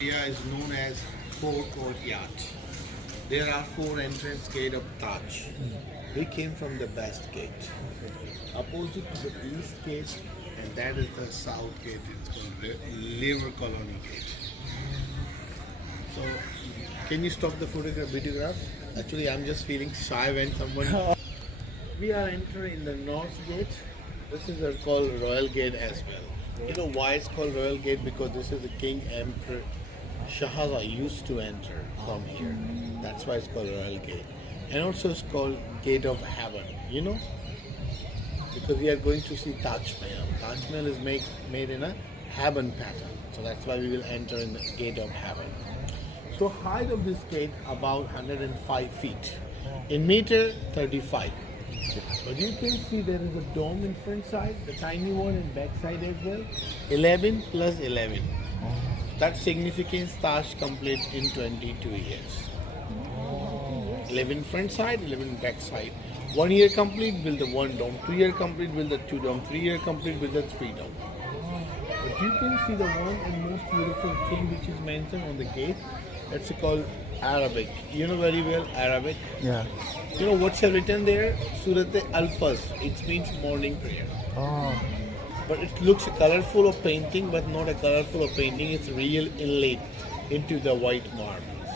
area is known as Four Courtyard. There are four entrance gate of Taj. We came from the best gate. Opposite to the east gate, and that is the south gate. It's called Liver Colony Gate. So, can you stop the videograph? Actually, I'm just feeling shy when someone. We are entering the north gate. This is called Royal Gate as well. You know why it's called Royal Gate? Because this is the King Emperor Shah Jahan used to enter from here. That's why it's called Royal Gate. And also it's called Gate of Heaven. You know? Because we are going to see Taj Mahal. Taj Mahal is made in a heaven pattern. So that's why we will enter in the Gate of Heaven. So height of this gate about 105 feet. In meter 35. But you can see there is a dome in front side, the tiny one in back side as well. 11 plus 11. That significance Taj complete in 22 years. 11 front side, 11 back side. 1 year complete, build the 1 dome. 2 year complete, build the 2 dome. 3 year complete, build the 3 dome. But you can see the one and most beautiful thing which is mentioned on the gate. That's called Arabic. You know very well Arabic. Yeah. You know what's written there? Surat Al-Fas. It means morning prayer. Oh. But it looks colorful of painting, but not a colorful of painting. It's real inlaid into the white marbles.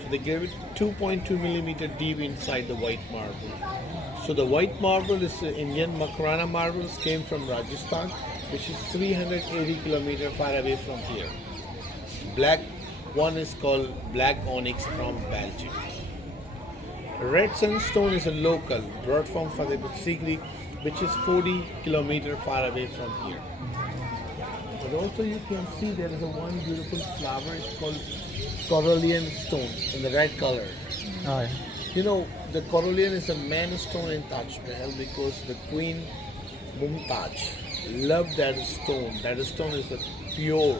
So they gave it 2.2 millimeter deep inside the white marble. So the white marble is Indian Makrana marbles, came from Rajasthan, which is 380 kilometers far away from here. Black one is called black onyx from Belgium. Red sandstone is a local, brought from Fatehpur Sikri, which is 40 kilometers far away from here. But also you can see there is a one beautiful flower. It's called corallian stone in the red color. Oh, yeah. You know, the corallian is a main stone in Taj Mahal because the Queen Mumtaz loved that stone. That stone is a pure,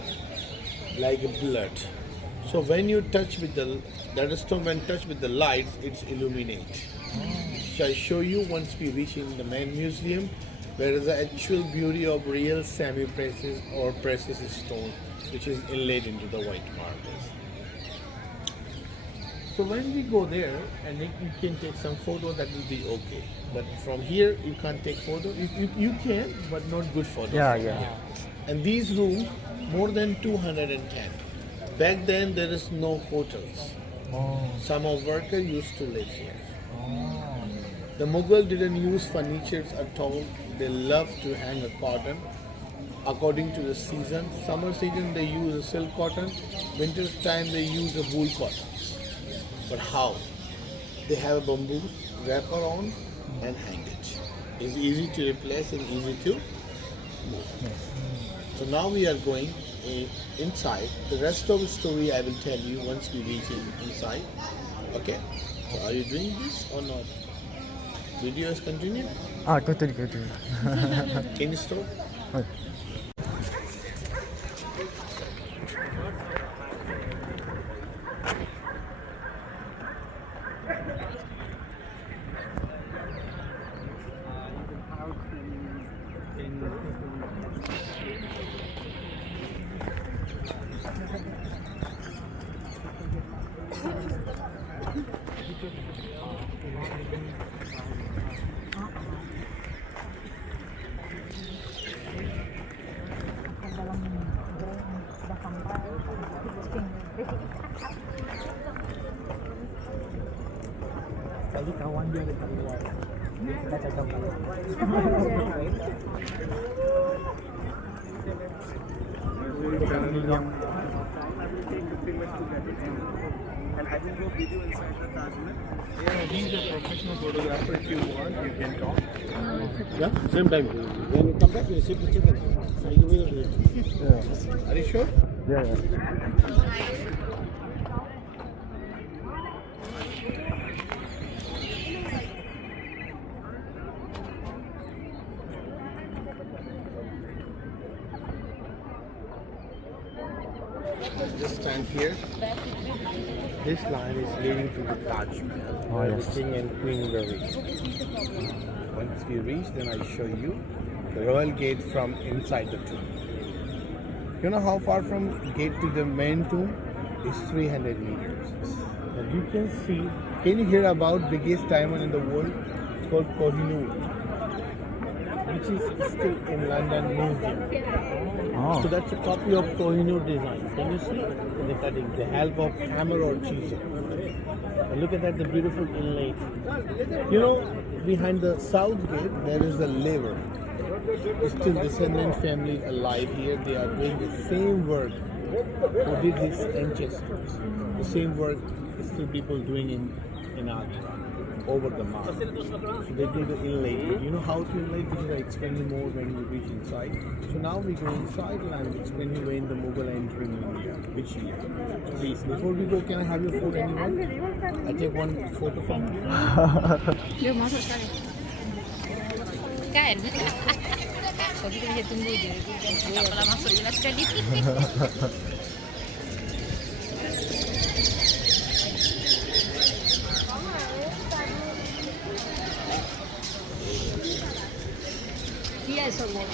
like blood. So when you touch with that stone, when touched with the lights, it's illuminate. Shall I show you once we reach in the main museum, where is the actual beauty of real semi-precious or precious stone, which is inlaid into the white marbles. So when we go there, and you can take some photo, that will be okay. But from here, you can't take photo. You can, but not good photos. Yeah. And these rooms, more than 210. Back then, there is no hotels. Oh. Some of workers used to live here. Oh. The Mughal didn't use furniture at all. They loved to hang a cotton according to the season. Summer season, they use a silk cotton. Winter time, they use a wool cotton. But how? They have a bamboo wrapper on and hang it. It's easy to replace and easy to move. So now we are going inside. The rest of the story I will tell you once we reach inside. Okay? So are you doing this or not? Video is continuing? Continue. Can you stop? Okay. Tadi kawan dia dekat luar. Kita cakap kalau. And I will go video inside the Taj Mahal. Yeah, he's a professional photographer. If you want, you can talk. Yeah, same time. When you come back, you see picture. So you will do it. Yeah. Are you sure? Yeah. Just stand here. This line is leading to the Taj Mahal, where yes. the king and queen were reached. Once we reach, then I show you the royal gate from inside the tomb. You know how far from gate to the main tomb? It's 300 meters. And you can see, can you hear about biggest diamond in the world? It's called Kohinoor, which is still in London Museum. Oh. So that's a copy of Kohinoor design. Can you see? The cutting, the help of hammer or chisel. And look at that, the beautiful inlay. You know, behind the south gate, there is a lever. It's still descendant family alive here. They are doing the same work who did his ancestors. The same work is still people doing in Agra, over the mall. So they do the inlay. But you know how to inlay? Because I explain you more when we reach inside. So now we go inside and I'll explain you when the Mughal entering India, which year. So please, before we go, can I have your photo, anyone? I take one photo from you. Dia masuk sekali. Kan? Kalau kita bisa tunggu je. Tak apalah masuk je lah sekali. Iya, semua.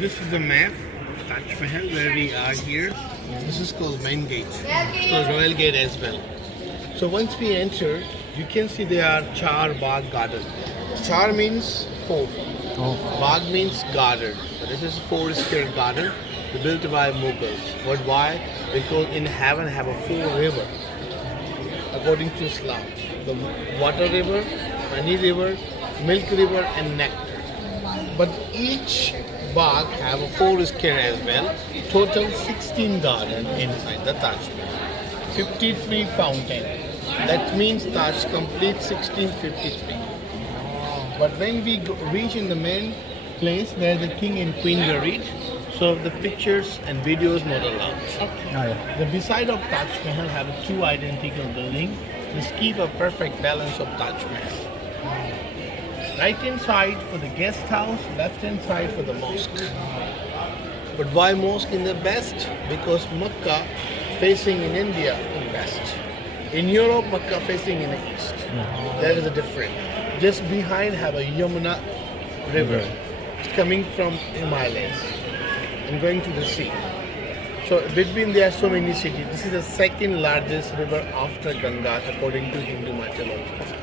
This is the map, Taj Mahal, where we are here. This is called main gate. It's called Royal Gate as well. So once we enter, you can see there are Char Bagh garden. Char means four. Oh. Bagh means garden. So this is a four-square garden built by Mughals. But why? Because in heaven have a four river. According to Islam, the water river, honey river, milk river, and nectar. But each Bagh have a four square as well. Total 16 garden inside the Taj Mahal. 53 fountain. That means Taj complete 1653. But when we reach in the main place where the king and queen buried, so the pictures and videos not allowed. Oh, yeah. The beside of Taj Mahal have two identical buildings. This keep a perfect balance of Taj Mahal. Right hand side for the guest house, left hand side for the mosque. But why mosque in the best? Because Mecca facing in India in west. In Europe, Mecca facing in the east. That is the difference. Just behind have a Yamuna river. It's coming from Himalayas and going to the sea. So between there are so many cities. This is the second largest river after Ganga according to Hindu mythology.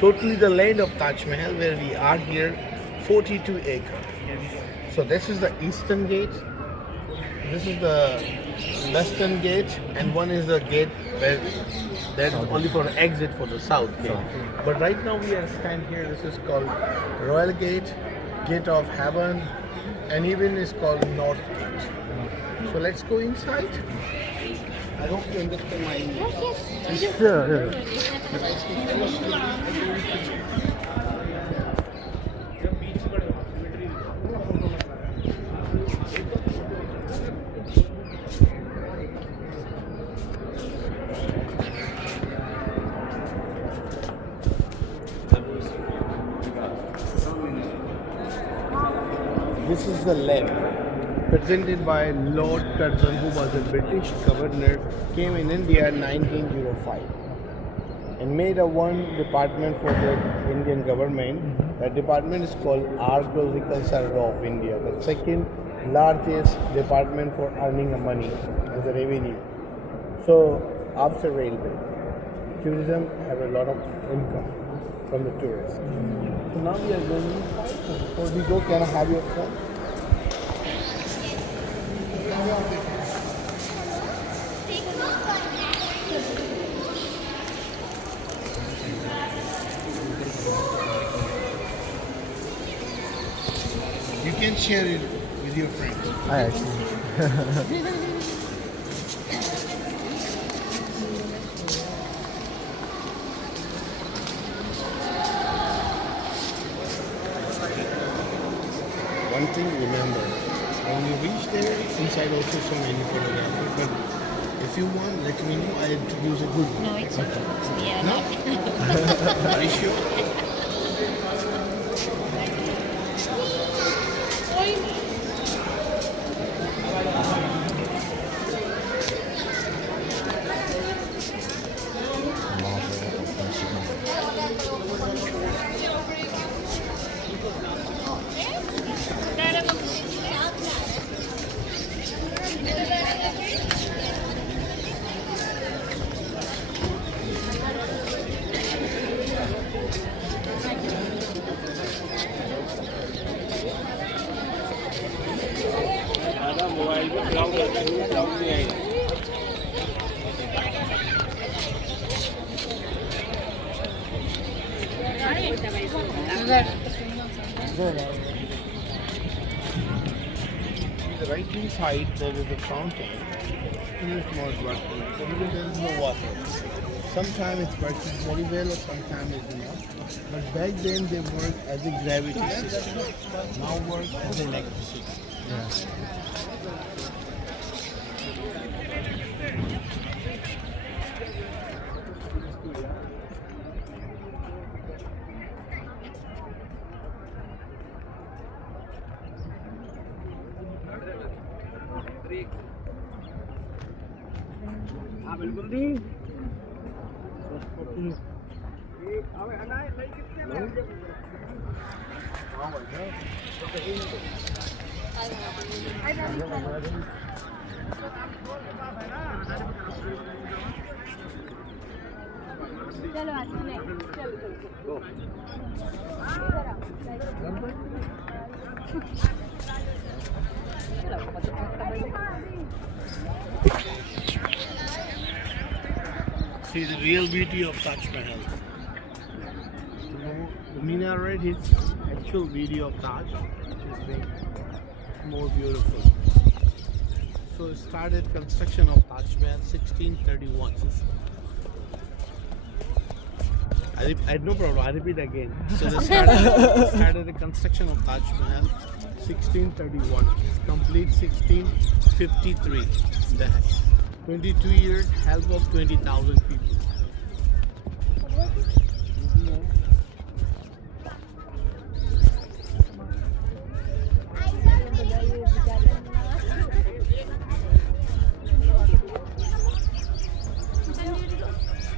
Totally the land of Taj Mahal where we are here, 42 acres. So this is the eastern gate, this is the western gate, and one is the gate where that is only for exit for the south gate. But right now we are standing here, this is called Royal Gate, Gate of Heaven, and even is called North Gate. So let's go inside. I hope you understand my English. Yeah, yeah. This is the lamp presented by Lord Curzon, who was a British governor, came in India in 1905 and made a one department for the Indian government. That department is called Archaeological Survey of India, the second largest department for earning money as a revenue. So after railway, tourism have a lot of income from the tourists. So now we are going inside. Before we go, can I have your phone? You can share it with your friends. I see. One thing, remember, when you reach there, inside also so many photographers, but if you want, let me know, I introduce a good one. No, it's okay. Yeah, No? Are you sure? The right hand side there is a fountain. It is not working. So because there is no water. Sometimes it's working very well or sometimes it's not. But back then they worked as a gravity system. Now work as electricity. Yeah. See the real beauty of Taj Mahal. The minaret is actual beauty of Taj, which is way more beautiful. So it started construction of Taj Mahal 1631. No problem. I repeat again. So they started the construction of Taj Mahal 1631. Complete 1653. That 22 years, help of 20,000 people.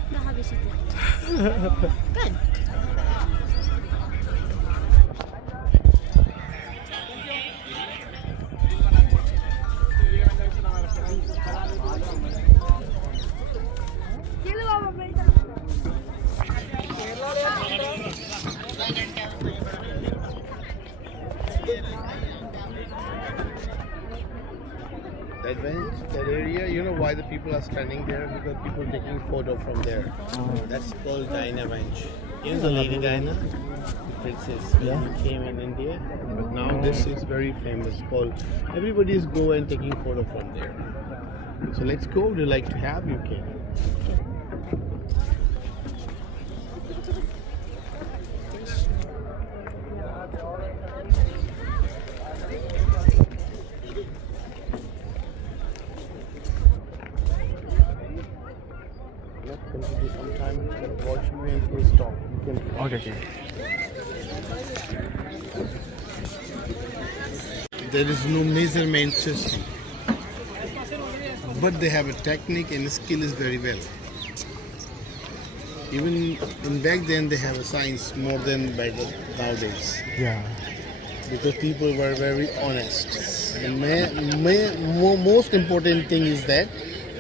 Dah habis itu. Kan? That area, you know why the people are standing there? Because people taking photo from there. That's called Diana Bench. You know the Lady Diana, the princess when he came in India. But now this is very famous. Called everybody is go and taking photo from there. So let's go. Would you like to have? You can. Sometime watch me and full stop. You can. Okay. There is no measurement system, but they have a technique and skill is very well. Even in back then they have a science more than better nowadays Yeah. because people were very honest. The most important thing is that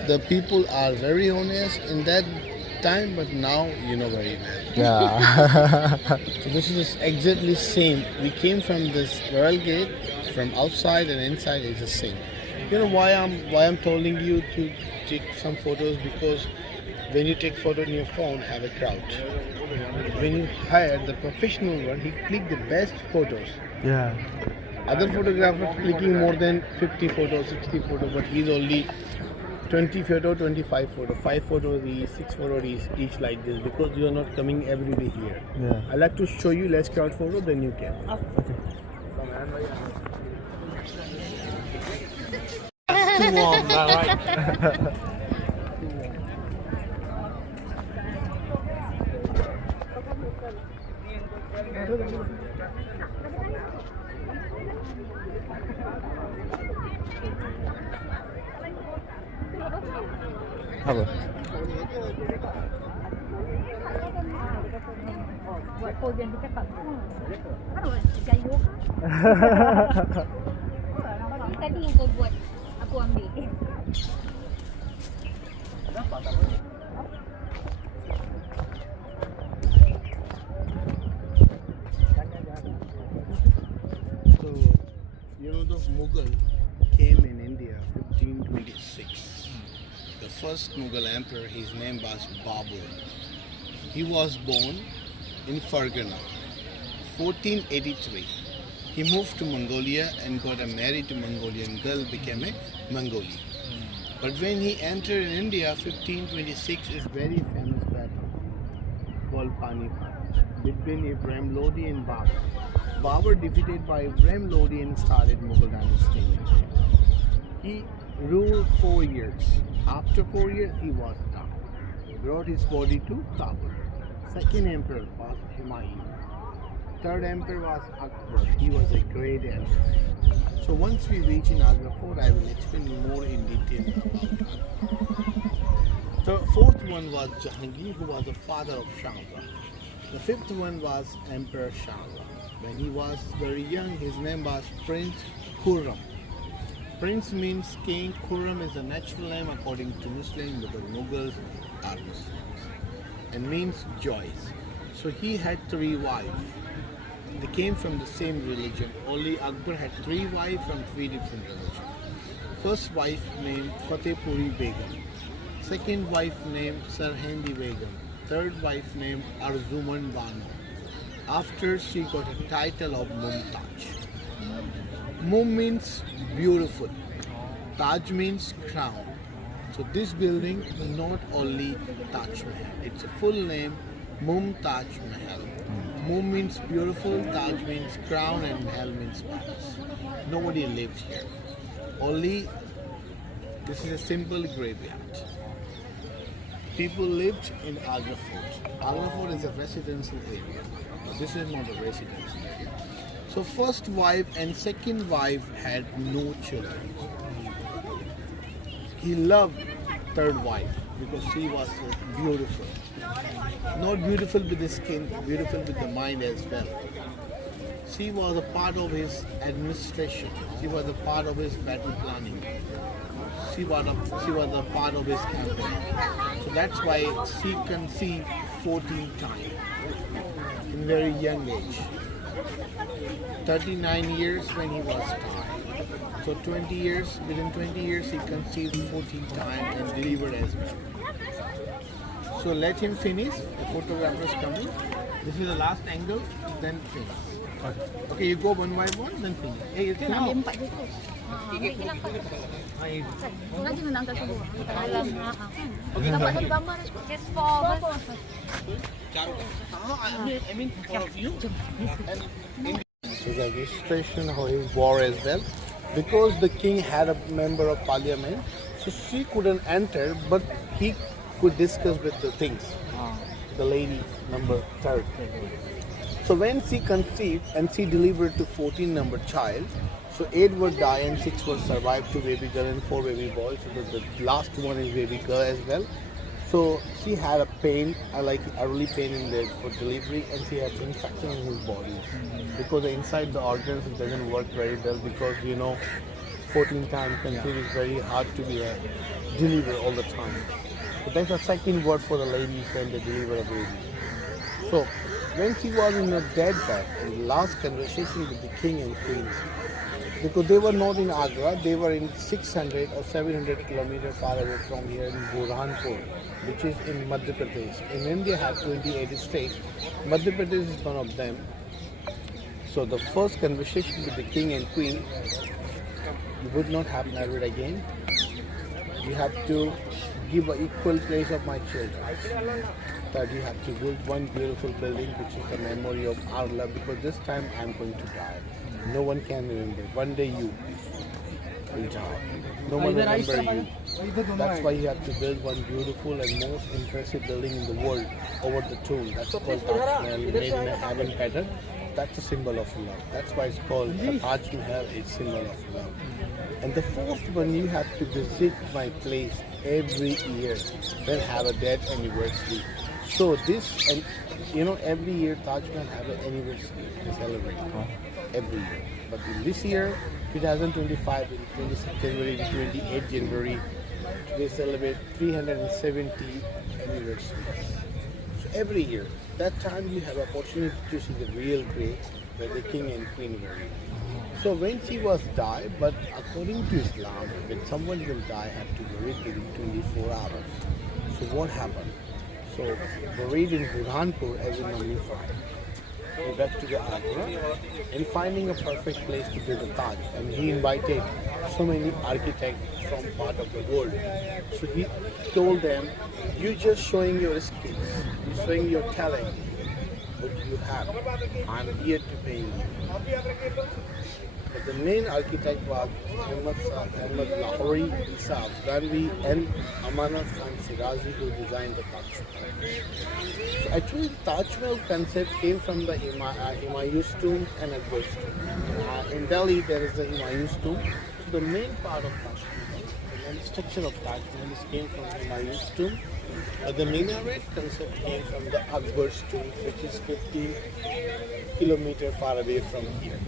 the people are very honest in that time, but now you know very well. Yeah. So this is exactly same. We came from this royal gate, from outside and inside is the same. You know why I'm telling you to take some photos, because when you take photo in your phone, have a crowd. When you hire the professional one, he click the best photos. Yeah. Other photographers clicking more than 50 photos, 60 photos, but he's only 20 photo, 25 photo, 5 photos each, 6 photos each like this, because you are not coming every day here. Yeah. I like to show you less crowd photo, then you can. Okay. Too warm, right? Apa? Buat pose yang dia cakap. Mana cari dua? Tadi yang kau buat, aku ambil. So, you know the Mughal, came in India 1526. The first Mughal emperor, his name was Babur. He was born in Fargana, 1483. He moved to Mongolia and got married to Mongolian girl, became a Mongolian. But when he entered in India, 1526 is very famous battle called Panipat between Ibrahim Lodi and Babur. Babur defeated by Ibrahim Lodi and started Mughal dynasty in India. He ruled 4 years. After 4 years, he was down. He brought his body to Kabul. Second emperor was Humayun. Third emperor was Akbar. He was a great emperor. So once we reach in Agra Fort, I will explain more in detail about Agra. The fourth one was Jahangir, who was the father of Shah Jahan. The fifth one was Emperor Shah Jahan. When he was very young, his name was Prince Khurram. Prince means king. Khurram is a natural name according to Muslims, because Mughals are Muslims, and means joys. So he had 3 wives. They came from the same religion. Only Akbar had 3 wives from 3 different religions. First wife named Fatehpuri Begum. Second wife named Sarhendi Begum. Third wife named Arzuman Banu. After she got a title of Mumtaz. Mum means beautiful. Taj means crown. So this building is not only Taj Mahal. It's a full name, Mumtaz Mahal. Mum means beautiful, Taj means crown, and Mahal means palace. Nobody lived here. Only this is a simple graveyard. People lived in Agra Fort. Agra Fort is a residential area. This is not a residential area. So first wife and second wife had no children. He loved third wife because she was so beautiful. Not beautiful with the skin, beautiful with the mind as well. She was a part of his administration. She was a part of his battle planning. She was a part of his campaign. So that's why she conceived 14 times in very young age. 39 years when he was tied. So 20 years, within 20 years he conceived 14 times and delivered as well. So let him finish. The photographer is coming. This is the last angle, then finish. Okay, you go one by one, then finish. Hey, it's now. Ambil 4 je tu. Ambil je lah. Orang jangan angkat semua. Angkat dalam. Dapat satu gambar dah cukup. Just 4 first. I mean for you. And his administration or his war as well. Because the king had a member of parliament, so she couldn't enter, but he could discuss with the things. The lady, number 3rd. So when she conceived and she delivered to 14 number child, so 8 were die and 6 were survived, 2 baby girl and 4 baby boys. So the last one is baby girl as well. So she had a pain, like early pain in there for delivery, and she had infection in his body because inside the organs it doesn't work very well, because 14 times conceive is very hard to be deliver all the time. So that's the second word for the ladies when they deliver a baby. So when she was in a dead bed, in the last conversation with the king and queen, because they were not in Agra, they were in 600 or 700 kilometers far away from here in Burhanpur, which is in Madhya Pradesh. In India have 28 states. Madhya Pradesh is one of them. So the first conversation with the king and queen, you would not have married again. You have to give an equal place of my children. That you have to build one beautiful building which is the memory of our love, because this time I'm going to die. No one can remember. One day you will die. No one will remember you. That's why you have to build one beautiful and most impressive building in the world over the tomb. That's called Taj Mahal, made in a heaven pattern. That's a symbol of love. That's why it's called the Taj Mahal. It's symbol of love. And the fourth one, you have to visit my place every year. Then have a dead anniversary. So this, and every year Taj Mahal have an anniversary to celebrate every year. But in this year, 2025, in 26 January to 28 January, they celebrate 370 anniversaries. So every year, that time you have opportunity to see the real grave where the king and queen were. So when she was died, but according to Islam, when someone will die, have to be buried within 24 hours. So what happened? So buried in Burhanpur as a mummified. He back to the Agra and finding a perfect place to build a Taj. And he invited so many architects from part of the world. So he told them, "You just showing your skills, you showing your talent, what you have. I'm here to pay you." But the main architect was Ahmad Lahori, Isa Afghani, and Amanat Khan Sirazi, who designed the Taj Mahal. So actually, the Taj Mahal concept came from the Humayun's tomb and Akbar's tomb. In Delhi, there is the Humayun's tomb. So the main part of Taj Mahal, the main structure of Taj Mahal came from Humayun's tomb. But the minaret concept came from the Akbar's tomb, which is 15 kilometers far away from here.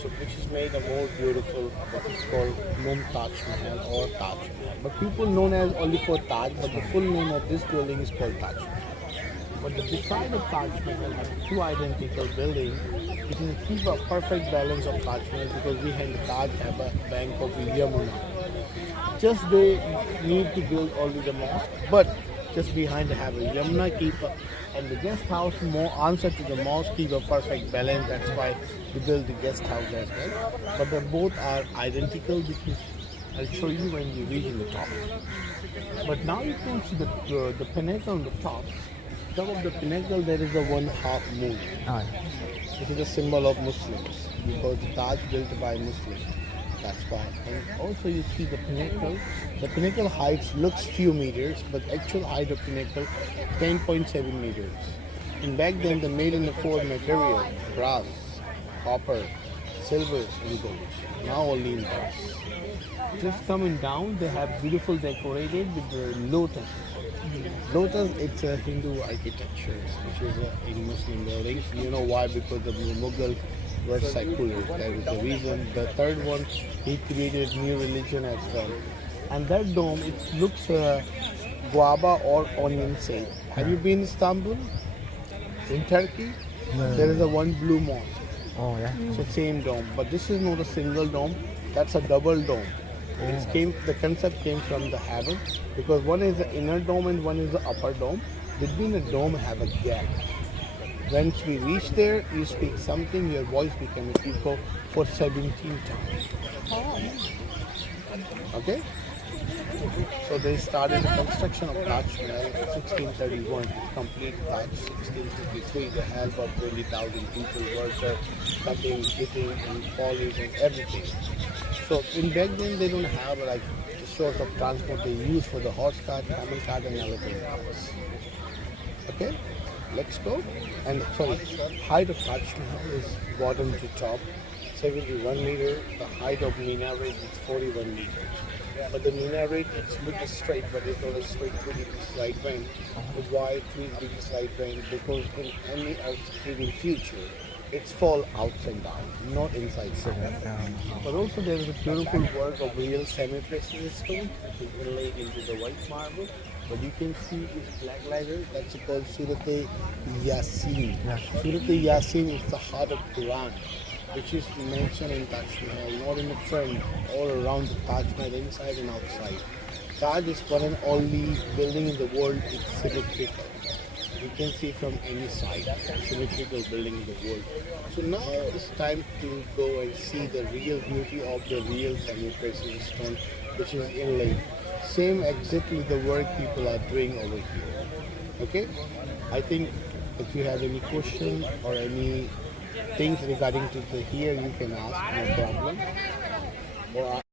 So which is made a more beautiful, what is called Mumtaz Mahal or Taj Mahal. But people known as only for Taj, but the full name of this building is called Taj Mahal. But the beside of Taj Mahal are two identical buildings. It is keep a perfect balance of Taj Mahal because behind the Taj have a bank of Yamuna. Just they need to build only the mosque, but just behind they have a Yamuna keep and the guest house more answer to the mosque keep a perfect balance. That's why we build the guest house as well. But they both are identical because I'll show you when you reach in the top. But now you can see the pinnacle on the top. Top of the pinnacle there is a 1/2 moon. Ah, yeah. It is a symbol of Muslims because the Taj built by Muslims. That's why. And also you see the pinnacle. The pinnacle height looks few meters, but actual height of pinnacle 10.7 meters. And back then they made in the four material: brass, copper, silver, and gold. Now only in brass. Just coming down, they have beautiful decorated with the lotus. Lotus, it's a Hindu architecture, which is in Muslim buildings. You know why? Because the Mughal were secular. That is the reason. The third one, he created new religion as well. And that dome, it looks guava or onion shape. Have you been in Istanbul? In Turkey? No. There is a one blue mosque. Oh, yeah. So same dome. But this is not a single dome. That's a double dome. The concept came from the heaven because one is the inner dome and one is the upper dome. Between the dome have a gap. Once we reach there, you speak something, your voice becomes echo for 17 times. Okay? So they started the construction of Taj Mahal in 1631. Complete Taj 1653. The help of 20,000 people worked cutting, fitting, and polishing and everything. So in back then they don't have like the source of transport they use for the horse cart, camel cart, and elephant carts. Okay, let's go. And sorry, height of Taj Mahal is bottom to top, 71 meter. The height of minaret is 41 meters. But the minaret it's looks straight, but it's not a straight 3 degree slight bend. But why 3 degree slight bend? Because in any earthquake in future, it's fall outside down, not inside side. But also there is a beautiful work of real semi-precious stone, which is inlaid into the white marble. But you can see this black letter, that's called Surat-e Yasin. Surat-e Yasin is the heart of Quran, which is mentioned in Taj Mahal, not in the front, all around the Taj Mahal, inside and outside. Taj is one and only building in the world, it's symmetrical. You can see from any side, symmetrical building in the world. So now it's time to go and see the real beauty of the real semi-precious stone, which is inlaid. Same exactly the work people are doing over here. Okay? I think if you have any question or any things regarding to the here, you can ask, no problem. Or